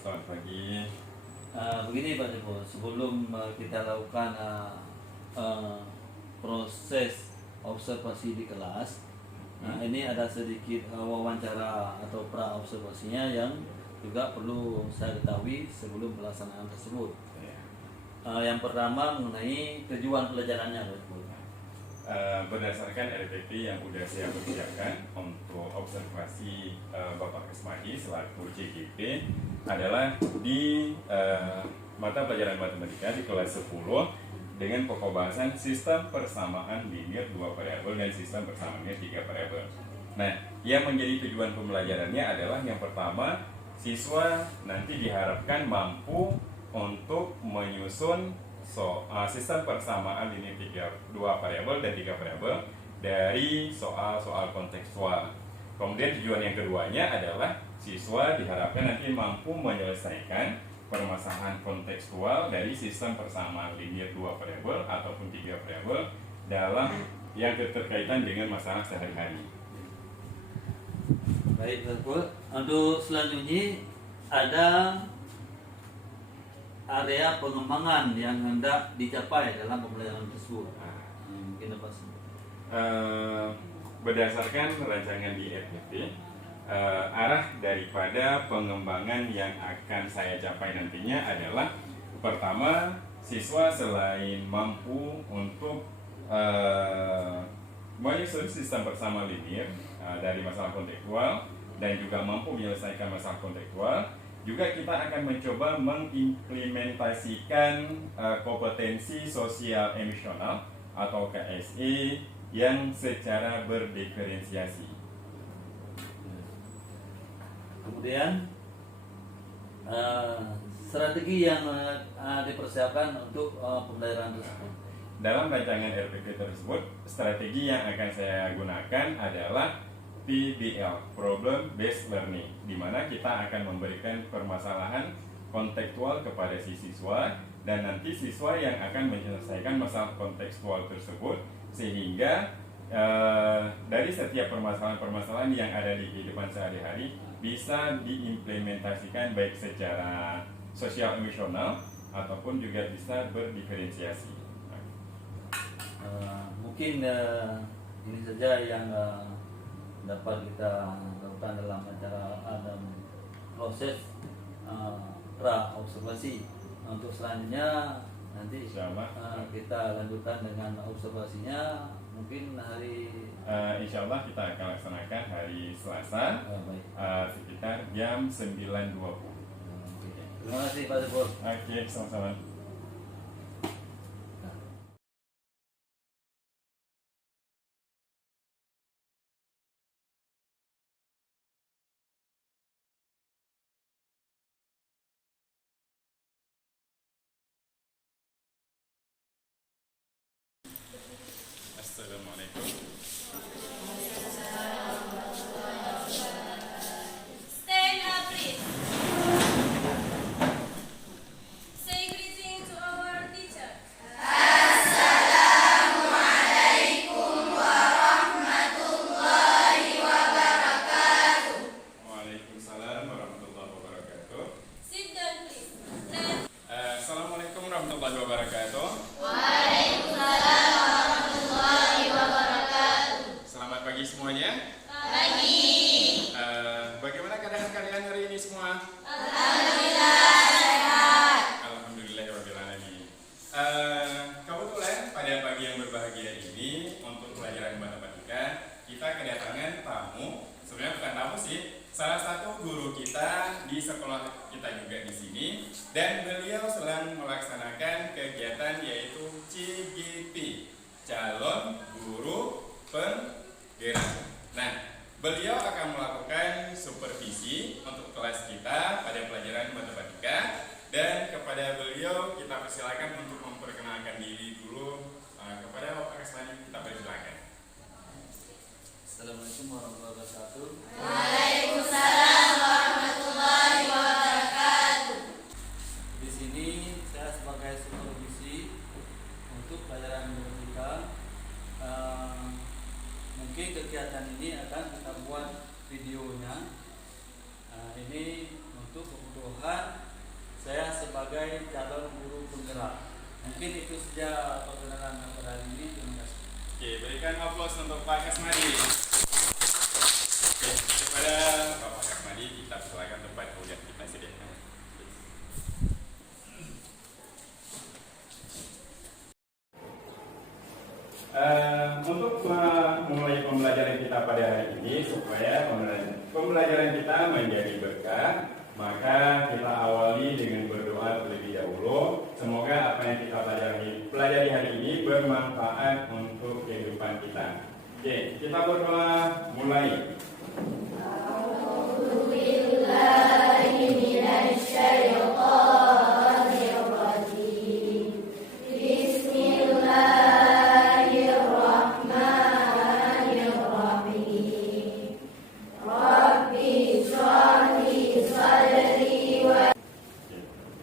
Selamat pagi. Begini Pak Joko, sebelum kita lakukan proses observasi di kelas, ini ada sedikit wawancara atau pra observasinya yang juga perlu saya ketahui sebelum pelaksanaan tersebut. Yang pertama mengenai tujuan pelajarannya Pak Joko. Berdasarkan RPP yang sudah saya persiapkan untuk observasi Bapak Kesmadi selaku CGP adalah di mata pelajaran matematika di kelas 10 dengan pokok bahasan sistem persamaan linear 2 variabel dan sistem persamaan linear 3 variabel. Nah, yang menjadi tujuan pembelajarannya adalah yang pertama, siswa nanti diharapkan mampu untuk menyusun sistem persamaan linear 2 variabel dan 3 variabel dari soal-soal kontekstual. Kemudian tujuan yang keduanya adalah siswa diharapkan nanti mampu menyelesaikan permasalahan kontekstual dari sistem persamaan linear 2 variabel ataupun 3 variabel dalam yang berkaitan dengan masalah sehari-hari. Baik Pak Joko, untuk selanjutnya ada area pengembangan yang hendak dicapai dalam pembelajaran tersebut. Mungkin apa sih? Berdasarkan rancangan di RPP, arah daripada pengembangan yang akan saya capai nantinya adalah pertama, siswa selain mampu untuk menyusun sistem persamaan linear dari masalah kontekstual dan juga mampu menyelesaikan masalah kontekstual, juga kita akan mencoba mengimplementasikan kompetensi sosial emosional atau KSE yang secara berdiferensiasi. Kemudian strategi yang dipersiapkan untuk pembelajaran tersebut. Dalam rancangan RPP tersebut, strategi yang akan saya gunakan adalah PBL, Problem Based Learning, di mana kita akan memberikan permasalahan kontekstual kepada si siswa dan nanti siswa yang akan menyelesaikan masalah kontekstual tersebut sehingga dari setiap permasalahan-permasalahan yang ada di kehidupan sehari-hari bisa diimplementasikan baik secara sosial emosional ataupun juga bisa berdiferensiasi. Mungkin ini saja yang dapat kita lakukan dalam acara proses pra observasi. Untuk selanjutnya nanti kita lanjutkan dengan observasinya mungkin hari insya Allah kita akan laksanakan hari Selasa sekitar jam 9.20. Terima kasih Pak Joko. Oke, sama-sama. Assalamualaikum. Stand up, please. Say greeting to our teacher. Waalaikumsalam warahmatullahi wabarakatuh. Sit down, please. Assalamualaikum warahmatullahi wabarakatuh. Selamat pagi semuanya. Pagi. Bagaimana keadaan kalian hari ini semua? Alhamdulillah sehat. Alhamdulillahirabbil alamin. Kebetulan pada pagi yang berbahagia ini untuk pelajaran matematika kita kedatangan tamu. Sebenarnya bukan tamu sih, salah satu guru kita di sekolah kita juga di sini dan beliau sedang melaksanakan kegiatan yaitu CGP, calon guru penggerak. Nah, beliau akan melakukan supervisi untuk kelas kita pada pelajaran matematika dan kepada beliau kita persilakan untuk memperkenalkan diri dulu kepada Bapak Kesmadi. Kita persilakan. Assalamualaikum warahmatullahi wabarakatuh. Waalaikumsalam warahmatullahi wabarakatuh. Di sini saya sebagai supervisi untuk pelajaran matematika. Mungkin kegiatan ini akan kita buat videonya. Ini untuk kebutuhan saya sebagai calon guru penggerak. Mungkin itu saja perkenalan pada hari ini. Terima kasih. Oke, berikan aplaus untuk Pak Kasmadi. Oke, kepada Bapak Kasmadi kita silakan tempat kuliah kita sediakan. Untuk memulai pembelajaran kita pada hari ini supaya pembelajaran kita menjadi berkah, maka kita awali dengan berdoa terlebih dahulu. Semoga apa yang kita pelajari hari ini bermanfaat untuk kehidupan kita. Oke, kita berdoa mulai.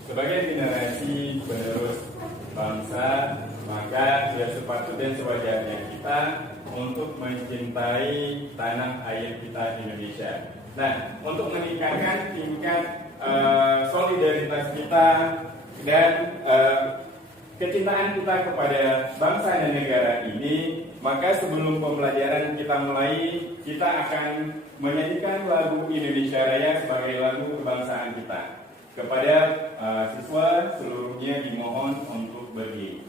Sebagai generasi penerus bangsa, maka sudah sepatut dan sewajarnya kita untuk mencintai tanah air kita Indonesia. Nah, untuk meningkatkan tingkat solidaritas kita dan kecintaan kita kepada bangsa dan negara ini, maka sebelum pembelajaran kita mulai, kita akan menyanyikan lagu Indonesia Raya sebagai lagu kebangsaan kita. Kepada siswa seluruhnya dimohon untuk berdiri.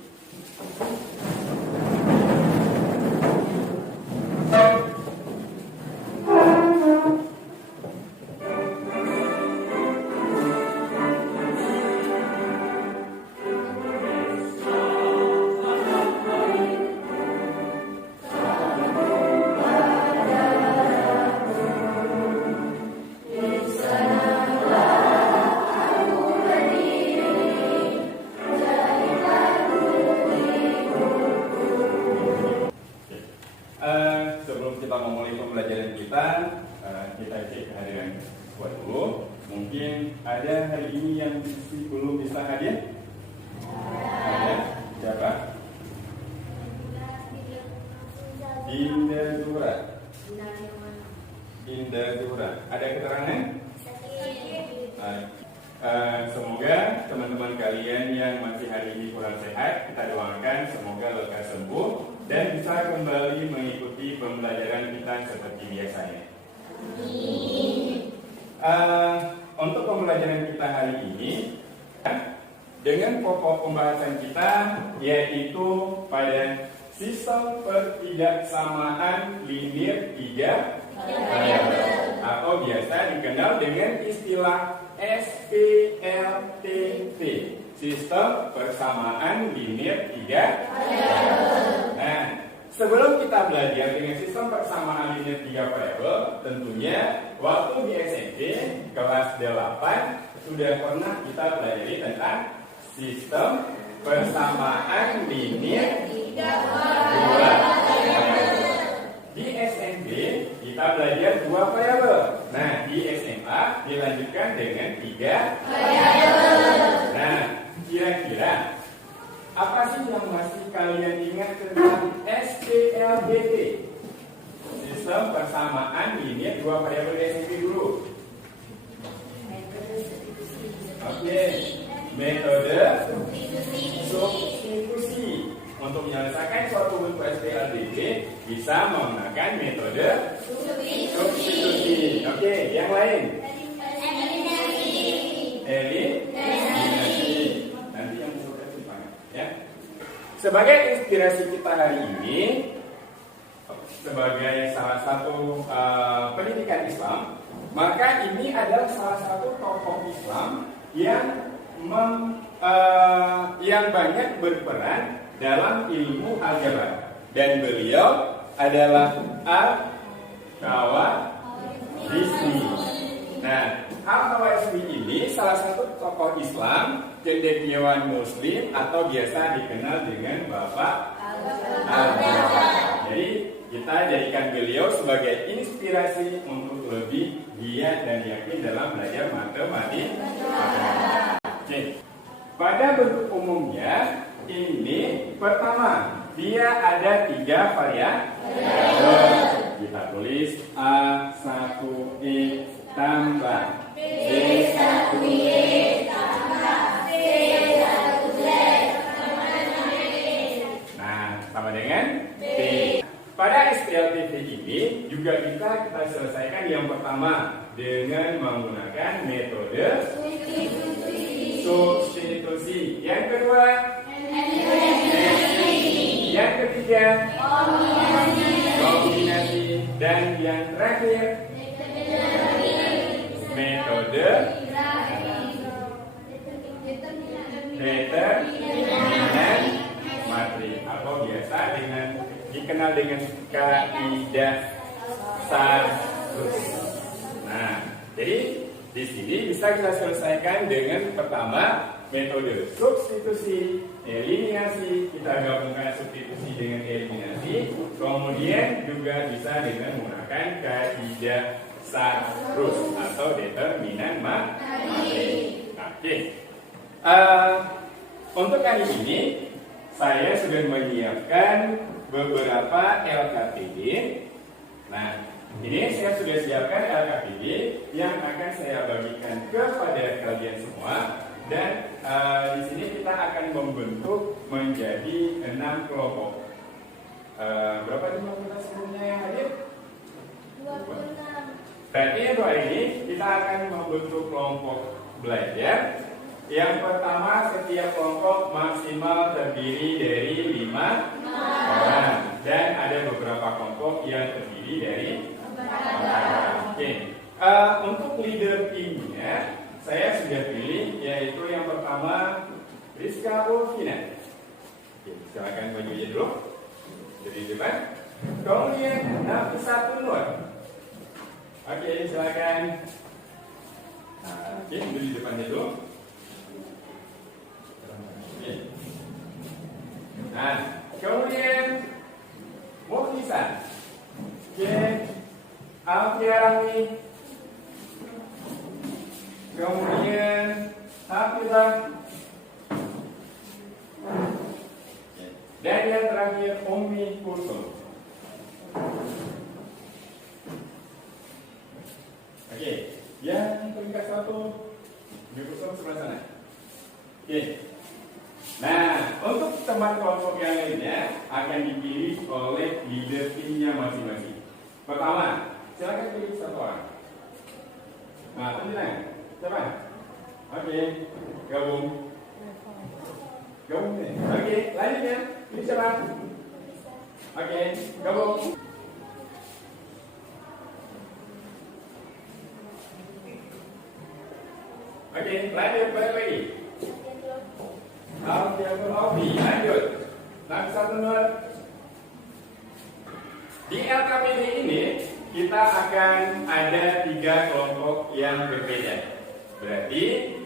Sebelum kita memulai pembelajaran kita cek kehadiran siswa dulu. Mungkin ada hari ini yang belum bisa hadir? Ada. Siapa? Dinda Zura. Dinda Zura. Ada keterangan? Semoga teman-teman kalian yang masih hari ini kurang sehat, kita doakan semoga lekas sembuh dan bisa kembali mengikuti pembelajaran kita seperti biasanya. Untuk pembelajaran kita hari ini, dengan pokok pembahasan kita yaitu pada sistem pertidaksamaan linear 3 variabel atau biasa dikenal dengan istilah SPLTV, sistem persamaan linear 3 variabel. Nah, sebelum kita belajar dengan sistem persamaan linear 3 variabel, tentunya waktu di SMP kelas 8 sudah pernah kita pelajari tentang sistem persamaan linear 2 variabel. Di SMP kita belajar 2 variabel. Nah, di SMA dilanjutkan dengan 3 variabel. Nah, kira-kira apa sih yang masih kalian ingat tentang SPLDT? Sistem persamaan linear 2 variabel di SMP dulu. Oke, metode substitusi. Untuk menyelesaikan suatu bentuk SPLDT bisa menggunakan metode substitusi. Oke, yang lain? Eliminasi. Nanti yang mudah dipanggil, ya. Sebagai inspirasi kita hari ini, sebagai salah satu pendidikan Islam, maka ini adalah salah satu tokoh Islam yang banyak berperan dalam ilmu aljabar, dan beliau adalah Al-Khawarizmi. Nah, Al-Khawarizmi ini salah satu tokoh Islam cendekiawan Muslim atau biasa dikenal dengan Bapak Al-Jabar. Jadi kita jadikan beliau sebagai inspirasi untuk lebih giat dan yakin dalam belajar matematika. Oke. Pada bentuk umumnya ini pertama dia ada 3 variabel. kita tulis A1E tambah B1Y tambah C1Z sama dengan B. Nah, sama dengan B. Pada SPLTV ini juga kita selesaikan yang pertama dengan menggunakan metode substitusi. Yang kedua, yang ketiga, kombinasi, dan yang terakhir, metode determinan materi atau biasa dikenal dengan kaidah Sarus. Nah, jadi di sini bisa kita selesaikan dengan pertama metode substitusi, eliminasi, kita gabungkan substitusi dengan eliminasi, kemudian juga bisa dengan menggunakan kaidah Sarus atau determinan materi. Oke. Untuk kali ini saya sudah menyiapkan beberapa LKPD. Nah, ini saya sudah siapkan LKPD yang akan saya bagikan kepada kalian semua. Dan di sini kita akan membentuk menjadi 6 kelompok. Berapa jumlah kita sebelumnya yang hadir? 26. Berarti untuk hari ini kita akan membentuk kelompok belajar. Yang pertama, setiap kelompok maksimal terdiri dari 5 orang. Dan ada beberapa kelompok yang terdiri dari 4 orang. Oke. Untuk leader timnya saya sudah pilih, yaitu yang pertama Rizka Ulfina. Oke, silakan bajunya dulu dari depan. Kemudian Nafisatun Nur. Oke, silakan. Nah, oke, di depannya dulu. Oke. Nah, kemudian Mukhlisan. Oke, Alfiarami. Kemudian Hafizah. Dan yang terakhir Ummi Kulsum. Oke, yang peringkat 1 Ummi Kulsum sebelah sana. Oke. Nah, untuk teman kelompok yang lainnya akan dipilih oleh leader timnya masing-masing. Pertama, silakan pilih satu orang. Nah, tenang. Siapa? Oke, gabung. Gabung nih. Oke, lanjut ya. Ini siapa? Oke, gabung. Oke, lanjut balik lagi. Alfiatul Aufi, lanjut. Nafisatun Nur. Di LKPD ini kita akan ada 3 kelompok yang berbeda. Berarti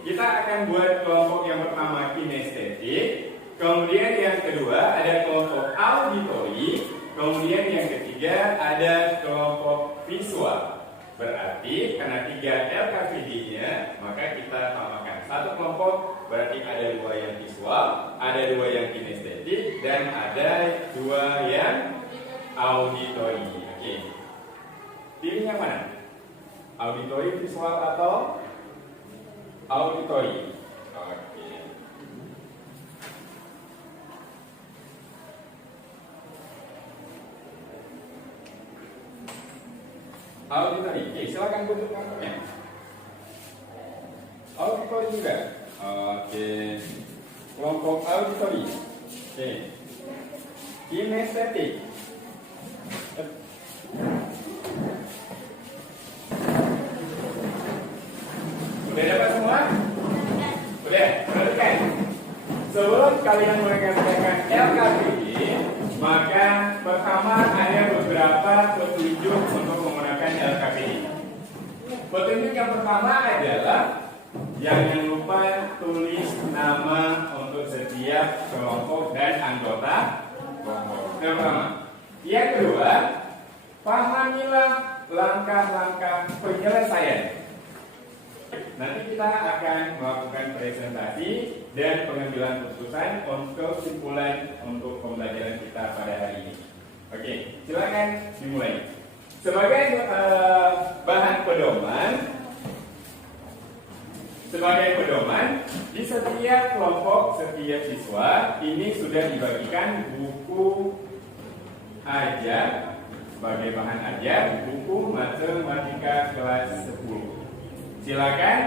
kita akan buat kelompok yang pertama kinestetik, kemudian yang kedua ada kelompok auditori, kemudian yang ketiga ada kelompok visual. Berarti karena 3 LKPD-nya, maka kita tambahkan 1 kelompok, berarti ada 2 yang visual, ada 2 yang kinestetik, dan ada 2 yang auditori. Oke. Pilih yang mana? Auditori, visual, atau auditori? Oke. Auditori. Oke, silakan bentuk kelompoknya. Auditori juga. Oke. Kelompok auditori. Oke. Kinestetik. Udah dapat semua? Udah, perhatikan. Sebelum kalian mengerjakan LKPD, maka pertama ada beberapa petunjuk untuk menggunakan LKPD. Petunjuk yang pertama adalah jangan lupa tulis nama untuk setiap kelompok dan anggota kelompok. Yang pertama. Yang kedua, pahamilah langkah-langkah penyelesaian. Nanti kita akan melakukan presentasi dan pengambilan keputusan untuk kesimpulan untuk pembelajaran kita pada hari ini. Oke, silakan dimulai. Sebagai bahan pedoman, di setiap kelompok, setiap siswa ini sudah dibagikan buku ajar sebagai bahan ajar, buku matematika kelas 10. Silakan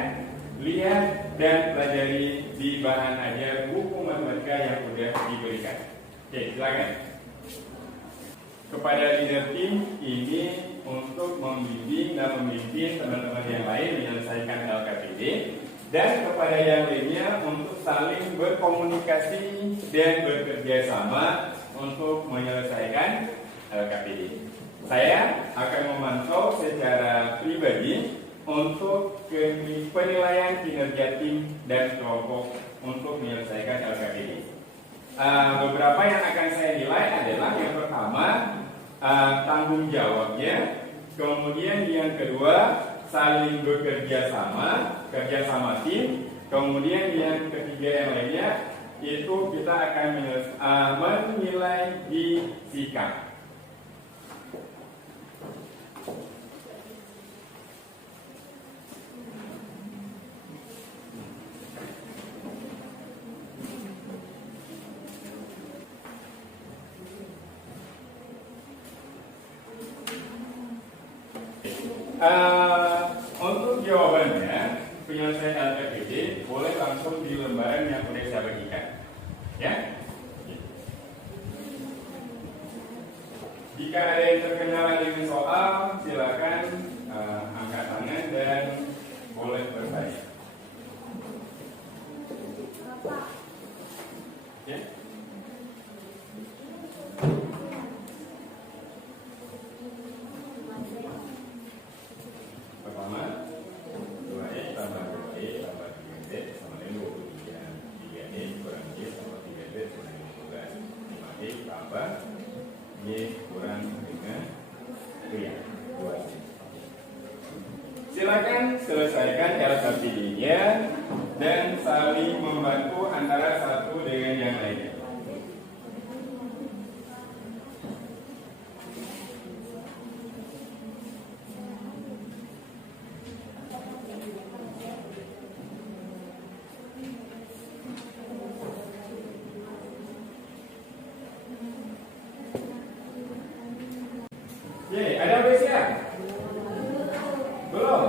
lihat dan pelajari di bahan ajar buku matematika yang sudah diberikan. Oke, silakan. Kepada leader tim ini untuk membimbing dan memimpin teman-teman yang lain menyelesaikan LKPD, dan kepada yang lainnya untuk saling berkomunikasi dan bekerja sama untuk menyelesaikan LKPD. Saya akan memantau secara pribadi untuk penilaian kinerja tim dan kelompok untuk menyelesaikan LKPD. Beberapa yang akan saya nilai adalah yang pertama tanggung jawabnya, kemudian yang kedua saling bekerja sama, kerja sama tim, kemudian yang ketiga yang lainnya itu kita akan menilai di sikap. Untuk jawabannya penyelesaian LKPD boleh langsung di lembaran yang sudah saya bagikan, ya. Jika ada yang terkendala dengan soal, silakan angkat tangan dan boleh bertanya. Ya. Pertama, 2E tambah 2E tambah 3Z sama dengan 23. 3E kurang Y tambah 3Z sama dengan 15. 5E tambah Y kurang dengan 2Z. Silakan selesaikan LKPD-nya dan saling membantu antara satu dengan yang lainnya. Oke, ada BCA? Belum?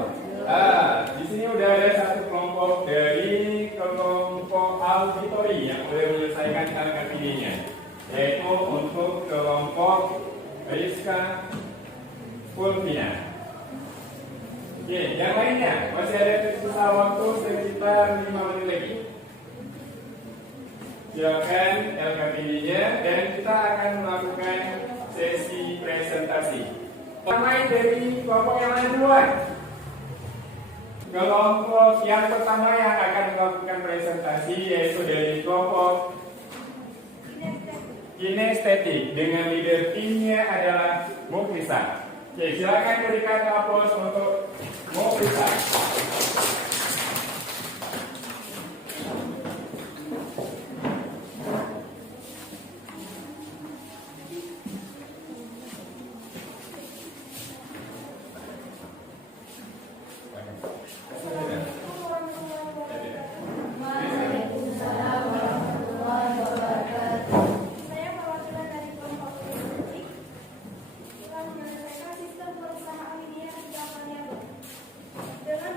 Di sini udah ada satu kelompok dari kelompok auditori yang sudah menyelesaikan LKPD-nya, yaitu untuk kelompok Rizka Fulvina. Oke, yang lainnya masih ada sisa waktu sekitar 5 menit lagi. Silakan LKPD-nya dan kita akan melakukan sesi presentasi. Pertama dari kelompok yang mana duluan? Kelompok yang pertama yang akan melakukan presentasi yaitu dari kelompok kinestetik dengan leader timnya adalah Muklisah. Oke, silakan berikan aplaus untuk Muklisah. Saya perwakilan dari kelompok politik telah menyelesaikan sistem perusahaan media di Jakarta dengan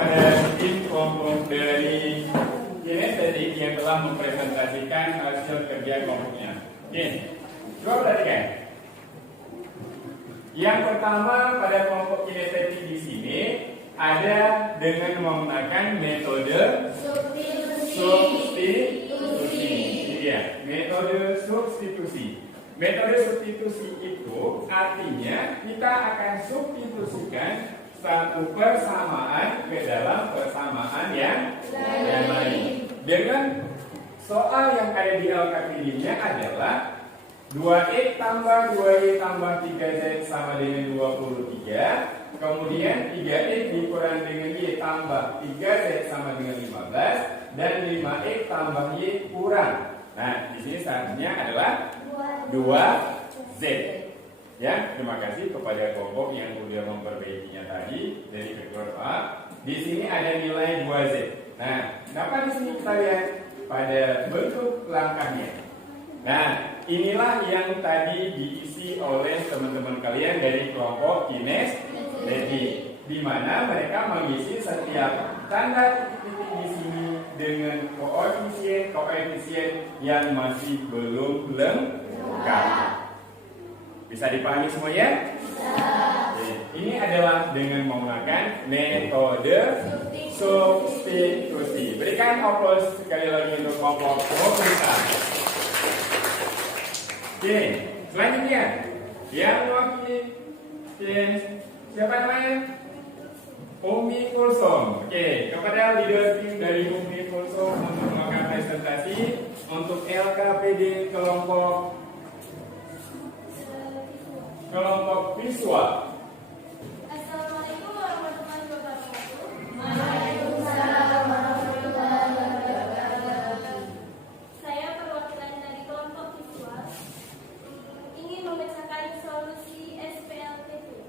kepada tim kelompok dari kinestetik yang telah mempresentasikan hasil kerja kelompoknya. Oke, coba perhatikan. Yang pertama pada kelompok kinestetik di sini ada dengan menggunakan metode substitusi. Iya, metode substitusi. Metode substitusi itu artinya kita akan substitusikan satu persamaan ke dalam persamaan yang lain. Dengan soal yang ada di LKPD-nya adalah 2X tambah 2Y tambah 3Z sama dengan 23. Kemudian 3X dikurang dengan Y tambah 3Z sama dengan 15. Dan 5X tambah Y kurang. Nah, di sini syaratnya adalah 2Z. Ya, terima kasih kepada kelompok yang sudah memperbaikinya tadi dari vektor A. Di sini ada nilai 2Z. Nah, kenapa di sini kita lihat pada bentuk langkahnya? Nah, inilah yang tadi diisi oleh teman-teman kalian dari kelompok kinestetik, di mana mereka mengisi setiap tanda titik-titik di sini dengan koefisien yang masih belum lengkap. Bisa dipahami semua ya? Bisa. Ini adalah dengan menggunakan metode substitusi. Berikan aplaus sekali lagi untuk kelompok kita. Oke, selanjutnya yang mewakili siapa namanya? Umi Kulsum. Oke, kepada leader tim dari Umi Kulsum untuk melakukan presentasi untuk LKPD kelompok visual. Assalamualaikum warahmatullahi wabarakatuh. Waalaikumsalam warahmatullahi wabarakatuh. Saya perwakilan dari kelompok visual ingin memecahkan solusi SPLPT.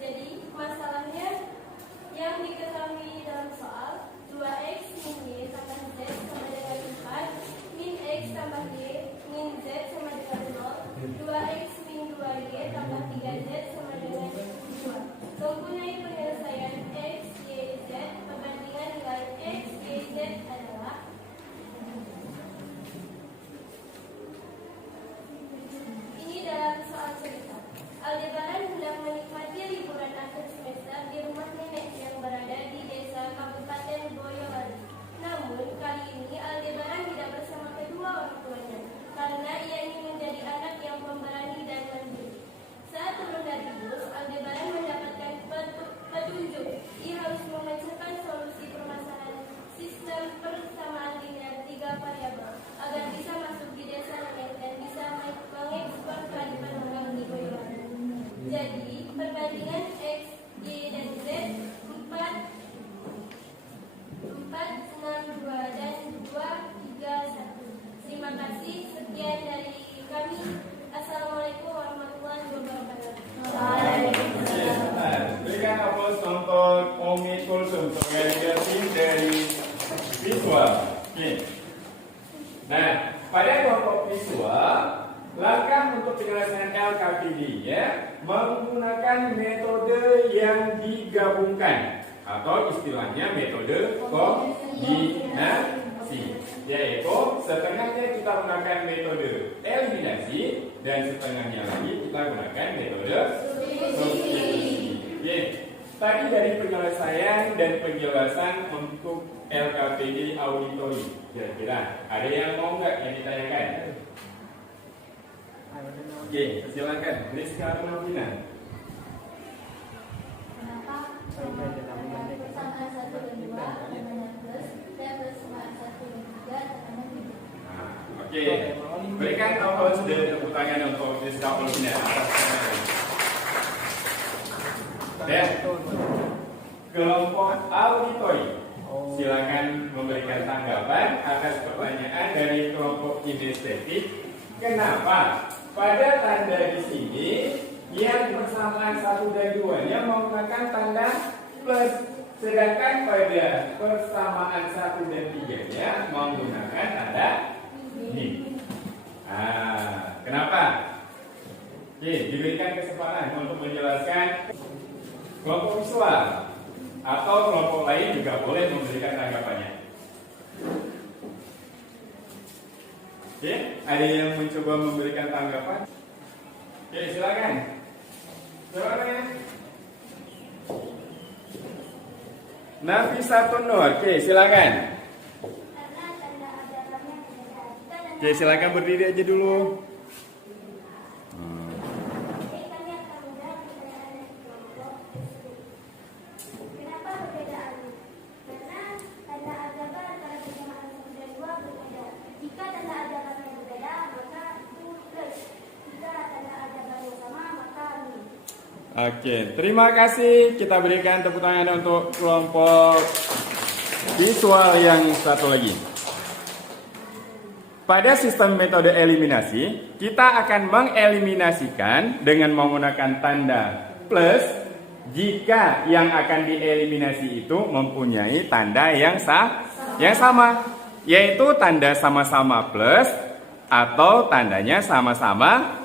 Jadi masalahnya yang diketahui dalam soal 2x min y tambah z sama dengan 4, min x tambah y min z sama dengan 0, 2x min 2y tambah 3z sama dengan 2 mempunyai penyelesaian x, y, z. Perbandingan nilai x, y, z adalah ini dalam soal cerita. Aldebaran hendak menikmati liburan akhir semester di rumah nenek yang berada di desa Kabupaten Boyolali. Namun kali ini Aldebaran tidak bersama kedua orang tuanya karena ia ingin menjadi anak yang pemberani dan mandiri. Saat turun dari bus, Aldebaran mendapatkan petunjuk. Ia harus memecahkan solusi permasalahan sistem persamaan linear 3 variabel agar bisa masuk di desa nenek dan bisa mengekspor kearifan lokal di Boyolali. Jadi, perbandingan X, Y, dan Z 4, 6, 2, dan 2, 3, 1. Terima kasih. Sekian dari kami. Assalamualaikum warahmatullahi wabarakatuh. Berikan aplaus untuk Umi Kulsum sebagai leader tim dari visual. Oke. Nah, pada kelompok visual, langkah untuk penyelesaian LKPD-nya menggunakan metode yang digabungkan atau istilahnya metode kombinasi, yaitu setengahnya kita gunakan metode eliminasi dan setengahnya lagi kita gunakan metode substitusi. Oke. Tadi dari penyelesaian dan penjelasan untuk LKPD auditori, kira-kira ada yang mau nggak yang ditanyakan? Oke, silakan. Rizka Novina. Kenapa persamaan 1 dan 2 namanya plus dan persamaan 1 dan 3 namanya tidak? Oke, berikan aplaus dan tepuk tangan untuk Rizka Novina. Dan kelompok auditori, silakan memberikan tanggapan atas pertanyaan dari kelompok kinestetik. Kenapa pada tanda di sini yang persamaan 1 dan 2-nya menggunakan tanda plus, sedangkan pada persamaan 1 dan 3-nya menggunakan tanda min. Kenapa? Oke, diberikan kesempatan untuk menjelaskan kelompok visual. Atau kelompok lain juga boleh memberikan tanggapannya. Oke, ada yang mencoba memberikan tanggapan? Oke, silakan. Silakan. Nafisatun Nur, oke, silakan. Karena tanda ajarannya berbeda. Oke, silakan berdiri aja dulu. Kami akan melihat perbedaan dari kelompok tersebut. Kenapa perbedaannya? Karena tanda ajaran antara berjamaah satu dan dua berbeda. Jika tanda ajarannya berbeda, maka itu plus. Jika tanda ajarannya sama, maka minus. Oke, terima kasih. Kita berikan tepuk tangan untuk kelompok visual yang satu lagi. Pada sistem metode eliminasi, kita akan mengeliminasikan dengan menggunakan tanda plus jika yang akan dieliminasi itu mempunyai tanda yang sama, yaitu tanda sama-sama plus atau tandanya sama-sama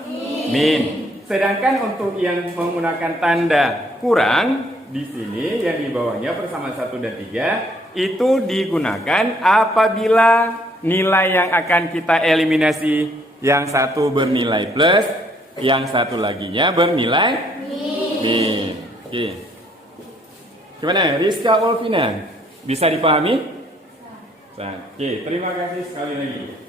min. Sedangkan untuk yang menggunakan tanda kurang di sini yang di bawahnya persamaan 1 dan 3 itu digunakan apabila nilai yang akan kita eliminasi yang satu bernilai plus, yang satu laginya bernilai min. Oke. Gimana, Rizka Wolfina? Bisa dipahami? Oke, terima kasih sekali lagi.